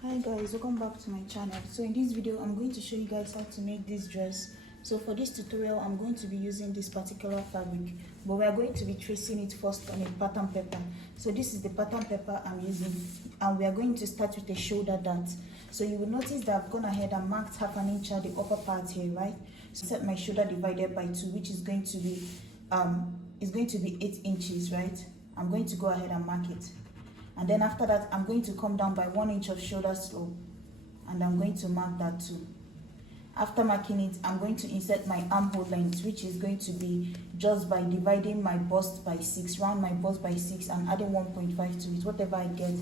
Hi guys, welcome back to my channel. So in this video I'm going to show you guys how to make this dress. So for this tutorial I'm going to be using this particular fabric, but we are going to be tracing it first on a pattern paper. So this is the pattern paper I'm using, and we are going to start with a shoulder dart. So you will notice that I've gone ahead and marked half an inch at the upper part here, right? So set my shoulder divided by 2, which is going to be 8 inches, right? I'm going to go ahead and mark it. And then after that, I'm going to come down by 1 inch of shoulder slope, and I'm going to mark that too. After marking it, I'm going to insert my armhole length, which is going to be just by dividing my bust by 6, round my bust by 6 and adding 1.5 to it. Whatever I get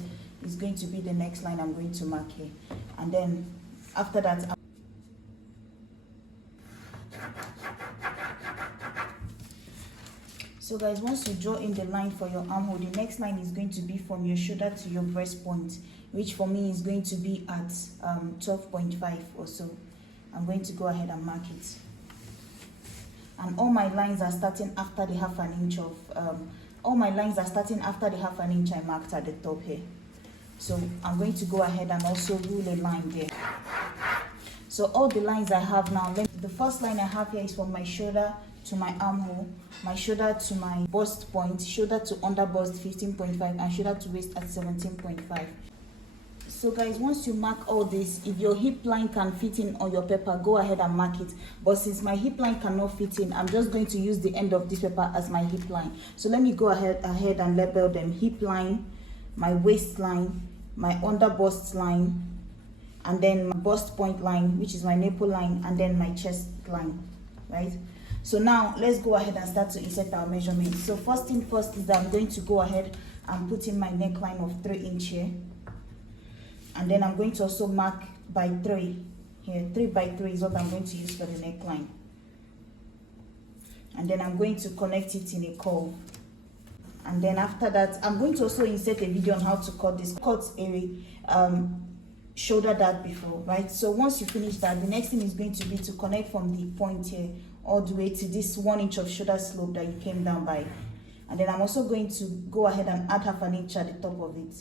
is going to be the next line I'm going to mark here. And then after that, so guys, once you draw in the line for your armhole, the next line is going to be from your shoulder to your breast point, which for me is going to be at 12.5 or so. I'm going to go ahead and mark it. And all my lines are starting after the half an inch of, I marked at the top here. So I'm going to go ahead and also rule a line there. So all the lines I have now, the first line I have here is from my shoulder to my armhole, my shoulder to my bust point, shoulder to under bust 15.5, and shoulder to waist at 17.5. So guys, once you mark all this, if your hip line can fit in on your paper, go ahead and mark it. But since my hip line cannot fit in, I'm just going to use the end of this paper as my hip line. So let me go ahead and label them: hip line, my waist line, my under bust line, and then my bust point line, which is my nipple line, and then my chest line, right? So now let's go ahead and start to insert our measurements. So first thing first is that I'm going to go ahead and put in my neckline of 3 inch here. And then I'm going to also mark by 3 here. 3 by 3 is what I'm going to use for the neckline. And then I'm going to connect it in a curve. And then after that, I'm going to also insert a video on how to cut this. Cut a shoulder dart before, right? So once you finish that, the next thing is going to be to connect from the point here all the way to this 1 inch of shoulder slope that you came down by. And then I'm also going to go ahead and add half an inch at the top of it,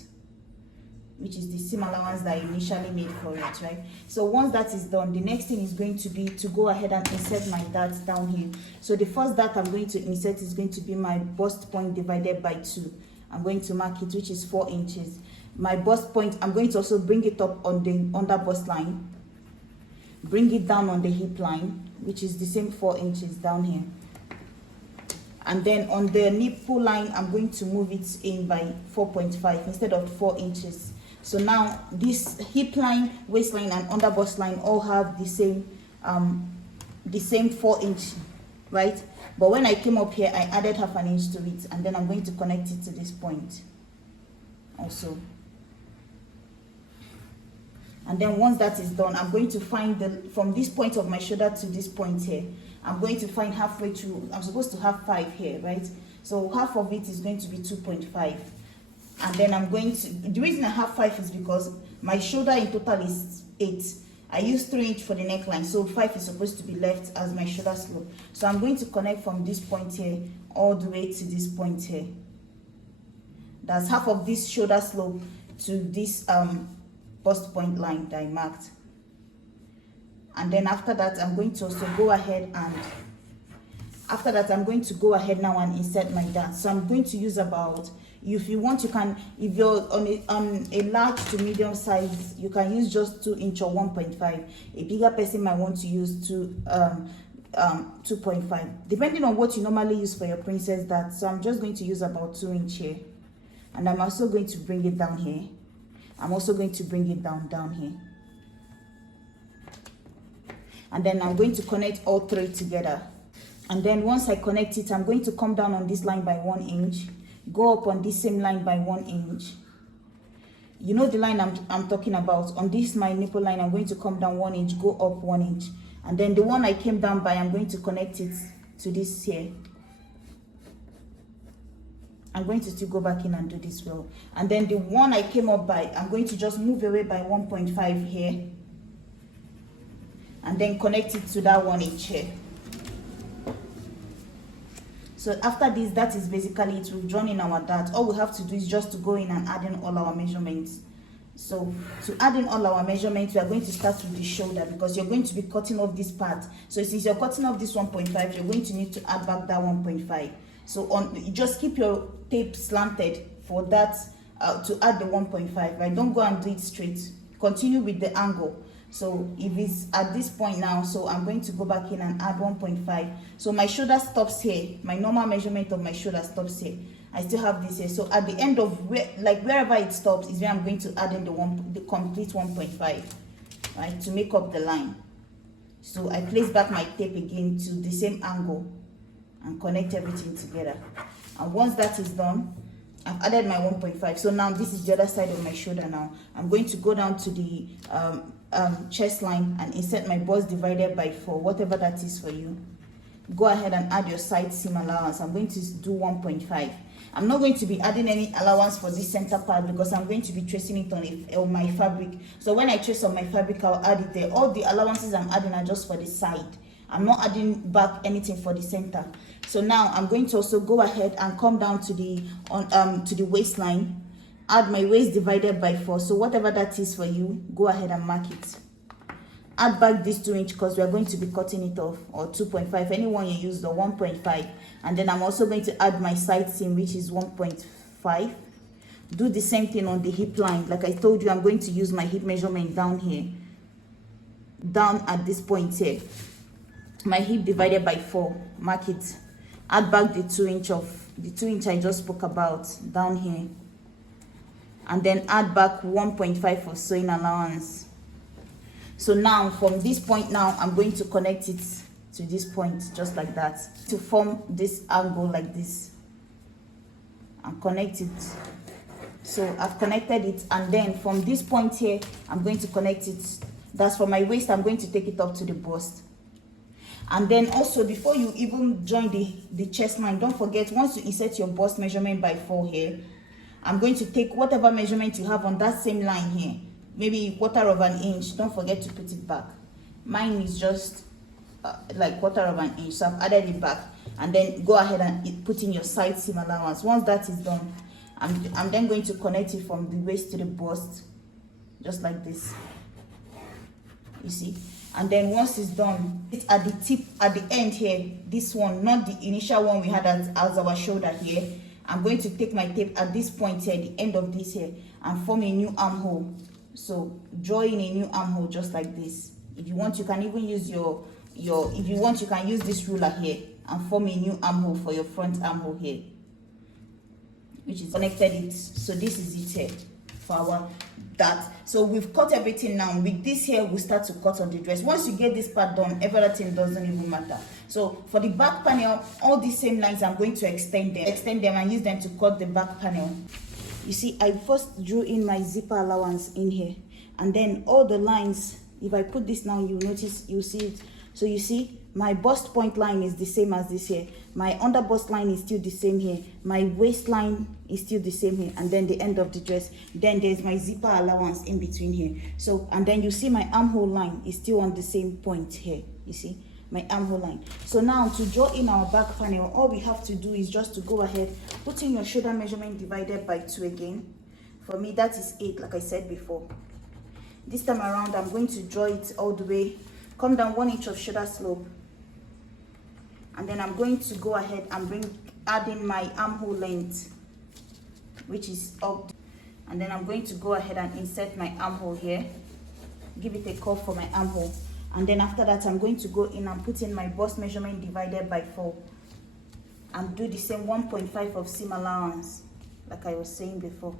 which is the seam allowance that I initially made for it, right? So once that is done, the next thing is going to be to go ahead and insert my darts down here. So the first dart I'm going to insert is going to be my bust point divided by 2. I'm going to mark it, which is 4 inches. My bust point, I'm going to also bring it up on the under bust line, bring it down on the hip line, which is the same 4 inches down here. And then on the nipple line, I'm going to move it in by 4.5 instead of 4 inches. So now this hip line, waistline, and under bust line all have the same 4 inch, right? But when I came up here, I added half an inch to it, and then I'm going to connect it to this point also. And then once that is done, I'm going to find from this point of my shoulder to this point here, I'm going to find halfway through. I'm supposed to have 5 here, right? So half of it is going to be 2.5. And then I'm going to, the reason I have 5 is because my shoulder in total is 8. I use 3 inch for the neckline, so 5 is supposed to be left as my shoulder slope. So I'm going to connect from this point here all the way to this point here. That's half of this shoulder slope to this bust point line that I marked. And then after that, I'm going to also go ahead and now and insert my dart. So I'm going to use about, if you want, you can, if you're on a large to medium size, you can use just 2 inch or 1.5. A bigger person might want to use 2.5, depending on what you normally use for your princess dart. So I'm just going to use about 2 inch here. And I'm also going to bring it down here. I'm also going to bring it down here. And then I'm going to connect all 3 together. And then once I connect it, I'm going to come down on this line by 1 inch, go up on this same line by 1 inch. You know the line I'm talking about. On this, my nipple line, I'm going to come down 1 inch, go up 1 inch. And then the one I came down by, I'm going to connect it to this here. I'm going to still go back in and do this well. And then the one I came up by, I'm going to just move away by 1.5 here. And then connect it to that 1 inch here. So after this, that is basically it. We've drawn in our dart. All we have to do is just to go in and add in all our measurements So to add in all our measurements, we are going to start with the shoulder, because you're going to be cutting off this part. So since you're cutting off this 1.5, you're going to need to add back that 1.5. So you just keep your tape slanted for that to add the 1.5, right? Don't go and do it straight. Continue with the angle. So if it's at this point now, so I'm going to go back in and add 1.5. So my shoulder stops here. My normal measurement of my shoulder stops here. I still have this here. So at the end of wherever it stops is where I'm going to add in the complete 1.5, right, to make up the line. So I place back my tape again to the same angle and connect everything together. And once that is done, I've added my 1.5. So now this is the other side of my shoulder. Now I'm going to go down to the chest line and insert my bust divided by 4, whatever that is for you. Go ahead and add your side seam allowance. I'm going to do 1.5. I'm not going to be adding any allowance for this center part because I'm going to be tracing it on my fabric. So when I trace on my fabric, I'll add it there. All the allowances I'm adding are just for the side. I'm not adding back anything for the center. So now I'm going to also go ahead and come down to the waistline, add my waist divided by 4. So whatever that is for you, go ahead and mark it. Add back this 2 inch because we are going to be cutting it off, or 2.5, anyone you use, the 1.5. And then I'm also going to add my side seam, which is 1.5. Do the same thing on the hip line. Like I told you, I'm going to use my hip measurement down here, down at this point here. My hip divided by 4, mark it. Add back the 2 inch I just spoke about down here, and then add back 1.5 for sewing allowance. So now from this point now, I'm going to connect it to this point just like that to form this angle like this and connect it. So I've connected it, and then from this point here, I'm going to connect it. That's for my waist. I'm going to take it up to the bust. And then also, before you even join the chest line, don't forget, once you insert your bust measurement by 4 here, I'm going to take whatever measurement you have on that same line here, maybe 1/4 inch. Don't forget to put it back. Mine is just like 1/4 inch, so I've added it back. And then go ahead and put in your side seam allowance. Once that is done, I'm then going to connect it from the waist to the bust, just like this. You see? And then once it's done, it's at the tip, at the end here, this one, not the initial one we had as our shoulder here. I'm going to take my tape at this point here, the end of this here, and form a new armhole. So draw in a new armhole just like this. If you want, you can even use if you want, you can use this ruler here and form a new armhole for your front armhole here, which is connected it. So this is it here for our that. So we've cut everything now. With this here, we'll start to cut on the dress. Once you get this part done, everything doesn't even matter. So for the back panel, all these same lines, I'm going to extend them and use them to cut the back panel. You see, I first drew in my zipper allowance in here, and then all the lines, if I put this now, you notice, you see it. So you see, my bust point line is the same as this here. My under bust line is still the same here. My waistline is still the same here. And then the end of the dress. Then there's my zipper allowance in between here. So, and then you see my armhole line is still on the same point here. You see, my armhole line. So now to draw in our back panel, all we have to do is just to go ahead, put in your shoulder measurement divided by 2 again. For me, that is 8, like I said before. This time around, I'm going to draw it all the way. Come down 1 inch of shoulder slope. And then I'm going to go ahead and add in my armhole length, which is up. And then I'm going to go ahead and insert my armhole here. Give it a curve for my armhole. And then after that, I'm going to go in and put in my bust measurement divided by 4. And do the same 1.5 of seam allowance, like I was saying before.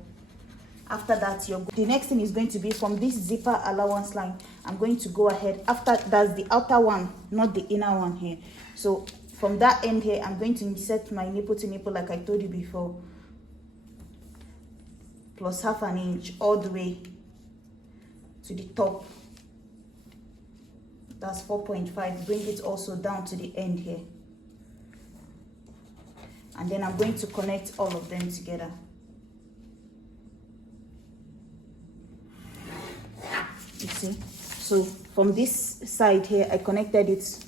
After that, the next thing is going to be from this zipper allowance line. I'm going to go ahead. After that's the outer one, not the inner one here. So from that end here, I'm going to insert my nipple to nipple, like I told you before, plus ½ inch all the way to the top. That's 4.5. Bring it also down to the end here. And then I'm going to connect all of them together. You see, so from this side here, I connected it,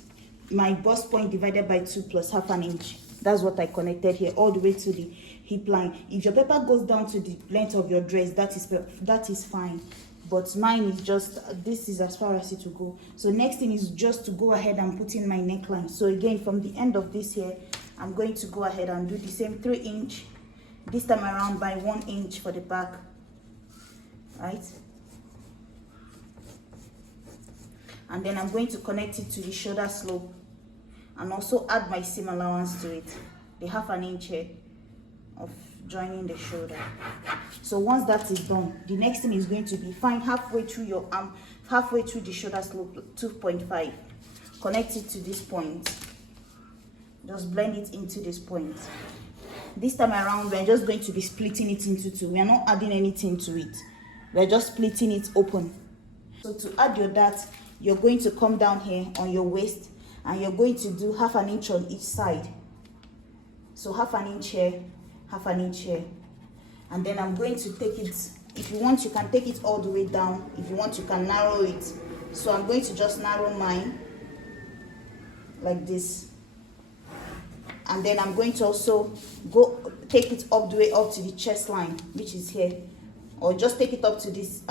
my bust point divided by 2 plus ½ inch. That's what I connected here all the way to the hip line. If your paper goes down to the length of your dress, that is fine, but mine is just, this is as far as it will go. So next thing is just to go ahead and put in my neckline. So again, from the end of this here, I'm going to go ahead and do the same 3 inch, this time around by 1 inch for the back, right? And then I'm going to connect it to the shoulder slope and also add my seam allowance to it, the 1/2 inch here of joining the shoulder. So once that is done, the next thing is going to be find halfway through your arm, halfway through the shoulder slope, 2.5, connect it to this point, just blend it into this point. This time around, we're just going to be splitting it into 2. We are not adding anything to it, we're just splitting it open. So to add your dart, you're going to come down here on your waist and you're going to do 1/2 inch on each side. So 1/2 inch here, 1/2 inch here. And then I'm going to take it, if you want you can take it all the way down, if you want you can narrow it. So I'm going to just narrow mine like this, and then I'm going to also take it up the way up to the chest line, which is here, or just take it up to this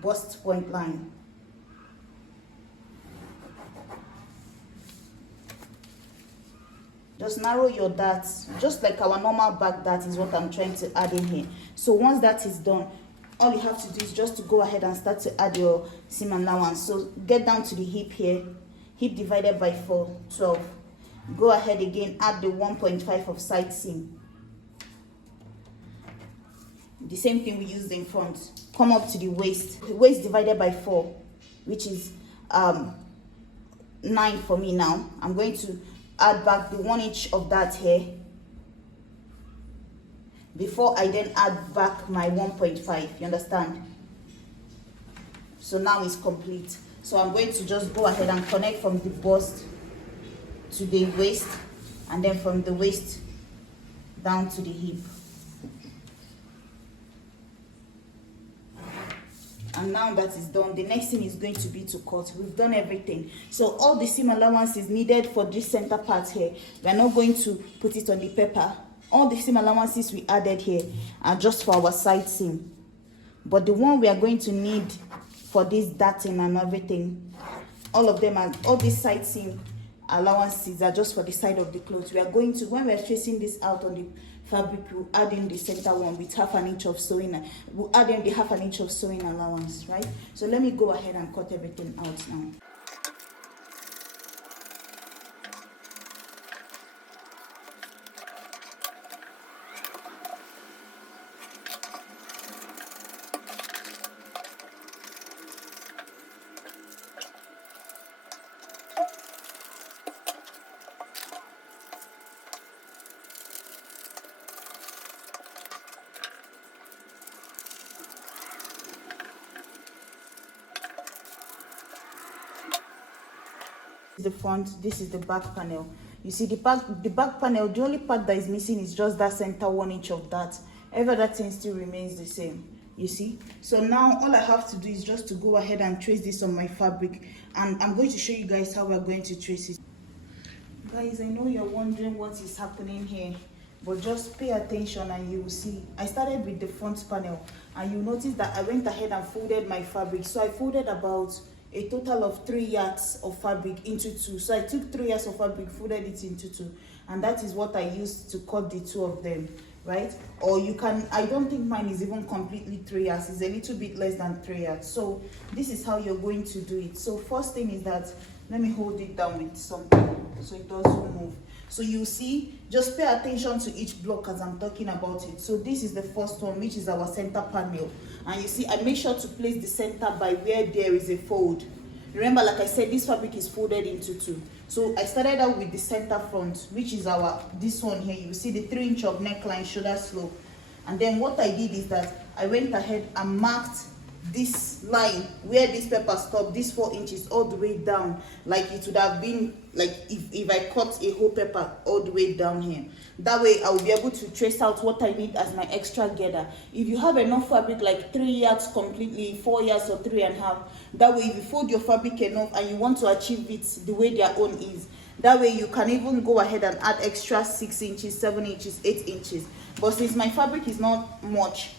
bust point line. Just narrow your dart, just like our normal back dart is what I'm trying to add in here. So once that is done, all you have to do is just to go ahead and start to add your seam allowance. So get down to the hip here, hip divided by 4, 12. Go ahead again, add the 1.5 of side seam. The same thing we used in front. Come up to the waist divided by 4, which is 9 for me now. I'm going to add back the 1 inch of that here before I then add back my 1.5. You understand? So now it's complete. So I'm going to just go ahead and connect from the bust to the waist, and then from the waist down to the hip. And now that is done, the next thing is going to be to cut. We've done everything. So all the seam allowance is needed for this center part here. We're not going to put it on the paper. All the seam allowances we added here are just for our side seam. But the one we are going to need for this darting and everything, all of them are, all these side seam allowances are just for the side of the clothes. We are going to, when we are tracing this out on the fabric, we'll add in the center one with 1/2 inch of sewing. We'll add in the 1/2 inch of sewing allowance, right? So let me go ahead and cut everything out now. The front, this is the back panel. You see the back panel, the only part that is missing is just that center 1 inch of that. Every other thing still remains the same, you see. So now all I have to do is just to go ahead and trace this on my fabric, and I'm going to show you guys how we're going to trace it. Guys, I know you're wondering what is happening here, but just pay attention and you will see. I started with the front panel, and you notice that I went ahead and folded my fabric. So I folded about a total of 3 yards of fabric into 2. So I took 3 yards of fabric, folded it into 2, and that is what I used to cut the 2 of them, right? Or you can, I don't think mine is even completely 3 yards, it's a little bit less than 3 yards. So this is how you're going to do it. So first thing is that, let me hold it down with something so it doesn't move. So you see, just pay attention to each block as I'm talking about it. So this is the first one, which is our center panel. And you see, I make sure to place the center by where there is a fold. Remember, like I said, this fabric is folded into 2. So I started out with the center front, which is this one here. You see the 3 inch of neckline, shoulder slope. And then what I did is that I went ahead and marked this line where this paper stopped, this 4 inches all the way down, like it would have been like if I cut a whole paper all the way down here. That way I will be able to trace out what I need as my extra girder. If you have enough fabric, like 3 yards completely, 4 yards or 3.5, that way if you fold your fabric enough and you want to achieve it the way their own is, That way you can even go ahead and add extra 6 inches, 7 inches, 8 inches. But since my fabric is not much,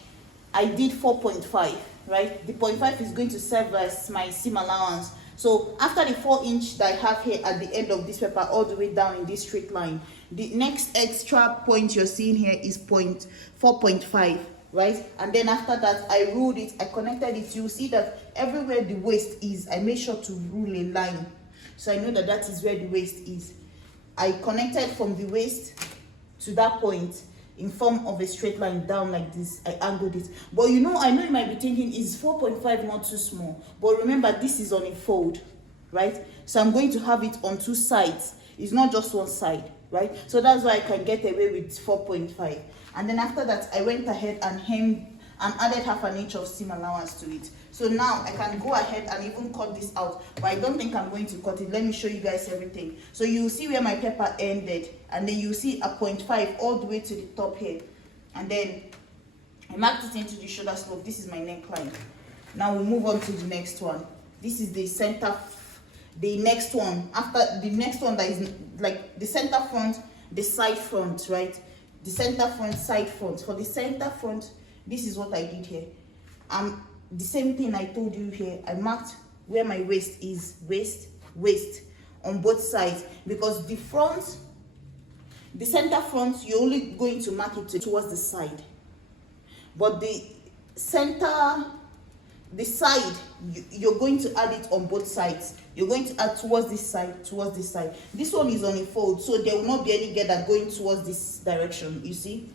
I did 4.5, right? The 0.5 is going to serve as my seam allowance. So after the 4 inch that I have here at the end of this paper, all the way down in this straight line, the next extra point you're seeing here is 4.5, right? And then after that, I ruled it, I connected it. You'll see that everywhere the waist is, I made sure to rule a line. So I know that that is where the waist is. I connected from the waist to that point in form of a straight line down like this. I angled it. But you know, I know you might be thinking, is 4.5 not too small? But remember, this is on a fold, right? So I'm going to have it on 2 sides. It's not just one side, right? So that's why I can get away with 4.5. And then after that, I went ahead and hemmed and added 1/2 inch of seam allowance to it. So now I can go ahead and even cut this out, but I don't think I'm going to cut it. Let me show you guys everything. So you see where my paper ended, and then you see a 0.5 all the way to the top here. And then I marked it into the shoulder slope. This is my neckline. Now we move on to the next one. This is the center, the next one. After the next one that is like the center front, the side front, right? The center front, side front. For the center front, this is what I did here. The same thing I told you here. I marked where my waist is, waist on both sides, because the front, the center front, you're only going to mark it towards the side, but the center, the side, you're going to add it on both sides. You're going to add towards this side, towards this side. This one is on a fold, so there will not be any girder going towards this direction. You see,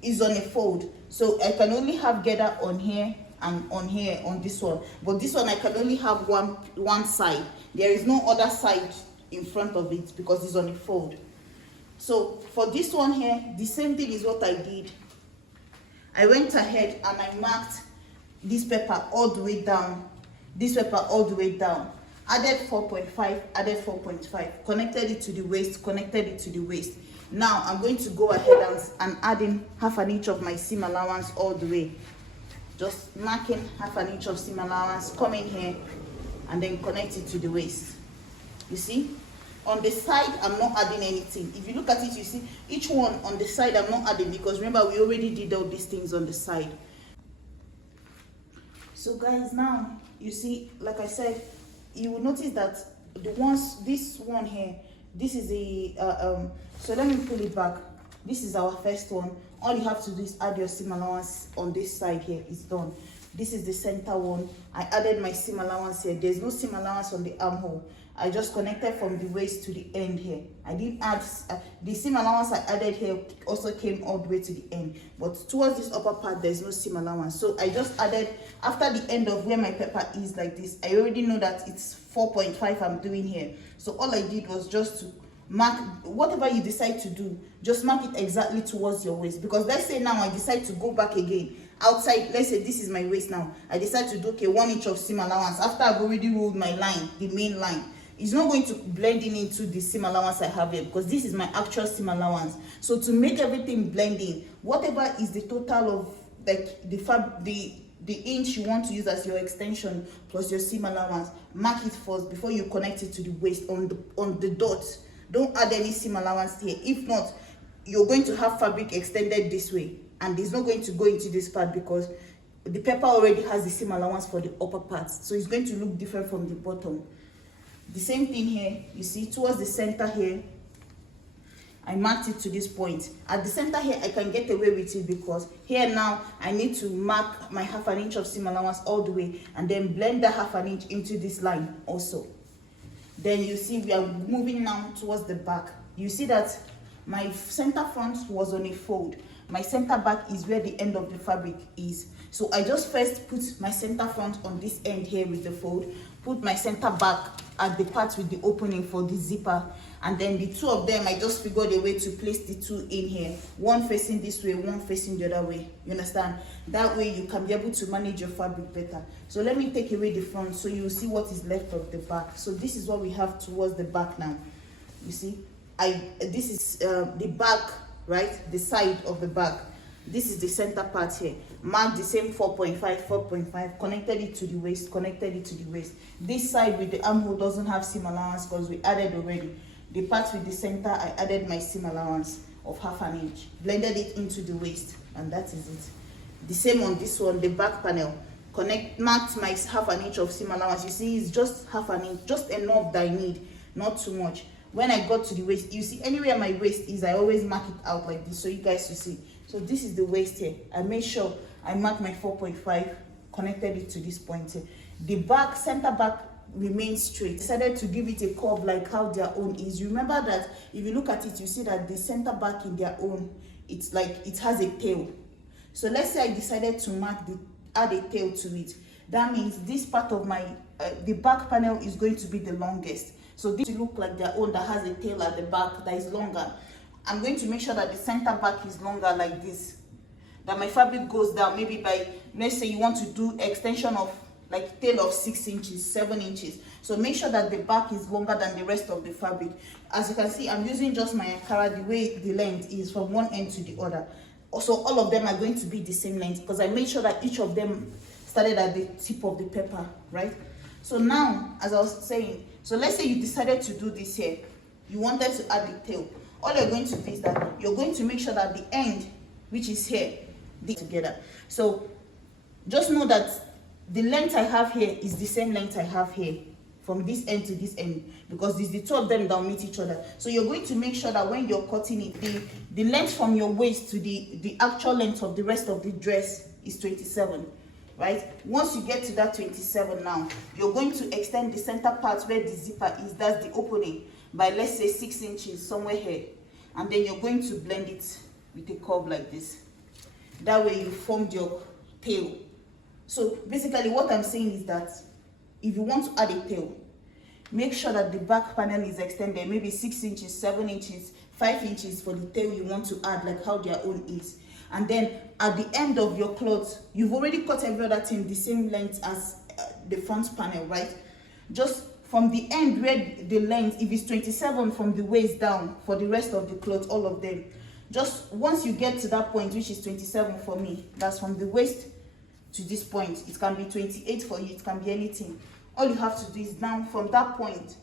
it's on a fold, so I can only have girder on here and on here on this one. But this one I can only have one side. There is no other side in front of it because it's on a fold. So for this one here, the same thing is what I did. I went ahead and I marked this paper all the way down, this paper all the way down, added 4.5, added 4.5, connected it to the waist, connected it to the waist. Now I'm going to go ahead and add in 1/2 inch of my seam allowance all the way. Just marking 1/2 inch of seam allowance, come in here and then connect it to the waist. You see, on the side I'm not adding anything. If you look at it, you see each one on the side I'm not adding, because remember we already did all these things on the side. So guys, now you see, like I said, you will notice that the ones, this one here, this is a so let me pull it back. This is our first one. All you have to do is add your seam allowance on this side here. It's done. This is the center one. I added my seam allowance here. There's no seam allowance on the armhole. I just connected from the waist to the end here. I didn't add the seam allowance I added here also came all the way to the end, but towards this upper part there's no seam allowance. So I just added after the end of where my paper is like this. I already know that it's 4.5 I'm doing here. So all I did was just to mark whatever you decide to do, just mark it exactly towards your waist. Because let's say now I decide to go back again outside, let's say this is my waist now, I decide to do okay 1 inch of seam allowance after I've already ruled my line, the main line. It's not going to blend in into the seam allowance I have here, because this is my actual seam allowance. So to make everything blend in, whatever is the total of like the inch you want to use as your extension plus your seam allowance, mark it first before you connect it to the waist on the dot. Don't add any seam allowance here. If not, you're going to have fabric extended this way, and it's not going to go into this part because the paper already has the seam allowance for the upper parts. So it's going to look different from the bottom. The same thing here, you see, towards the center here, I marked it to this point. At the center here, I can get away with it because here now, I need to mark my 1/2 inch of seam allowance all the way and then blend that 1/2 inch into this line also. Then you see we are moving now towards the back. You see that my center front was on a fold. My center back is where the end of the fabric is. So I just first put my center front on this end here with the fold, put my center back at the part with the opening for the zipper, and then the two of them I just figured a way to place the two in here, one facing this way, one facing the other way. You understand? That way you can be able to manage your fabric better. So let me take away the front so you will see what is left of the back. So this is what we have towards the back now. You see, this is the back, right? The side of the back. This is the center part here. Mark the same 4.5, connected it to the waist, connected it to the waist. This side with the armhole doesn't have seam allowance because we added already. the part with the center, I added my seam allowance of 1/2 inch, blended it into the waist, and that is it. The same on this one, the back panel, marked my 1/2 inch of seam allowance. You see, it's just 1/2 inch, just enough that I need, not too much. When I got to the waist, you see, anywhere my waist is, I always mark it out like this so you guys to see. So this is the waist here. I made sure I marked my 4.5, connected it to this point here. The back, center back, remains straight. Decided to give it a curve like how their own is. You remember that if you look at it, you see that the center back in their own, it's like it has a tail. So let's say I decided to add a tail to it. That means this part of my the back panel is going to be the longest. So this will look like their own that has a tail at the back that is longer. I'm going to make sure that the center back is longer like this, that my fabric goes down maybe by, let's say you want to do extension of like tail of 6 inches, 7 inches. So make sure that the back is longer than the rest of the fabric. As you can see, I'm using just my Ankara the way the length is from one end to the other. Also, all of them are going to be the same length because I made sure that each of them started at the tip of the pepper, right? So now, as I was saying, so let's say you decided to do this here. You wanted to add the tail. All you're going to do is that you're going to make sure that the end, which is here, they together. So just know that the length I have here is the same length I have here, from this end to this end, because it's the two of them that will meet each other. So you're going to make sure that when you're cutting it, the length from your waist to the actual length of the rest of the dress is 27, right? Once you get to that 27 now, you're going to extend the center part where the zipper is, that's the opening, by let's say 6 inches, somewhere here. And then you're going to blend it with a curve like this. That way you formed your tail. So basically what I'm saying is that if you want to add a tail, make sure that the back panel is extended, maybe 6 inches, 7 inches, 5 inches for the tail you want to add, like how their own is. And then at the end of your cloth, you've already cut every other thing the same length as the front panel, right? Just from the end where the length, if it's 27 from the waist down for the rest of the cloth, all of them, just once you get to that point, which is 27 for me, that's from the waist to this point. It can be 28 for you, it can be anything. All you have to do is now from that point,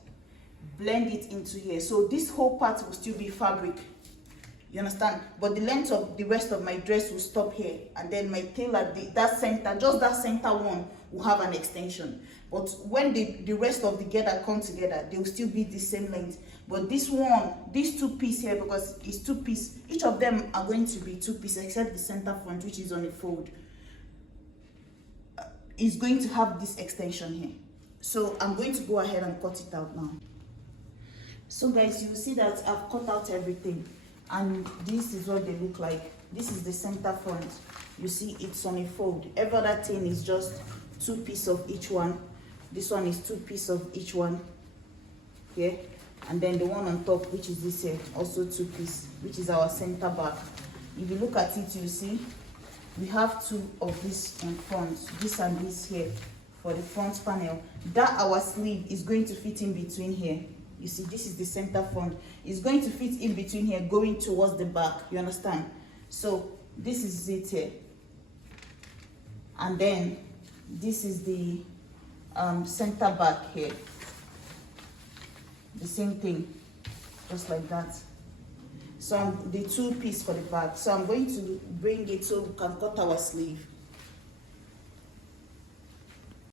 blend it into here. So this whole part will still be fabric, you understand? But the length of the rest of my dress will stop here, and then my tail at that center, just that center one, will have an extension. But when the rest of the gather come together, they will still be the same length. But this one, these two pieces here, because it's 2 pieces, each of them are going to be 2 pieces except the center front, which is on a fold, is going to have this extension here. So I'm going to go ahead and cut it out now. So guys, you will see that I've cut out everything, and this is what they look like. This is the center front. You see it's on a fold. Every other thing is just 2 pieces of each one. This one is 2 pieces of each one here, and then the one on top, which is this here, also 2 pieces, which is our center back. If you look at it, you see we have 2 of this in front, this and this here for the front panel. That our sleeve is going to fit in between here. You see, this is the center front. It's going to fit in between here, going towards the back. You understand? So this is it here, and then this is the center back here. The same thing, just like that. So the 2 pieces for the back. So I'm going to bring it so we can cut our sleeve.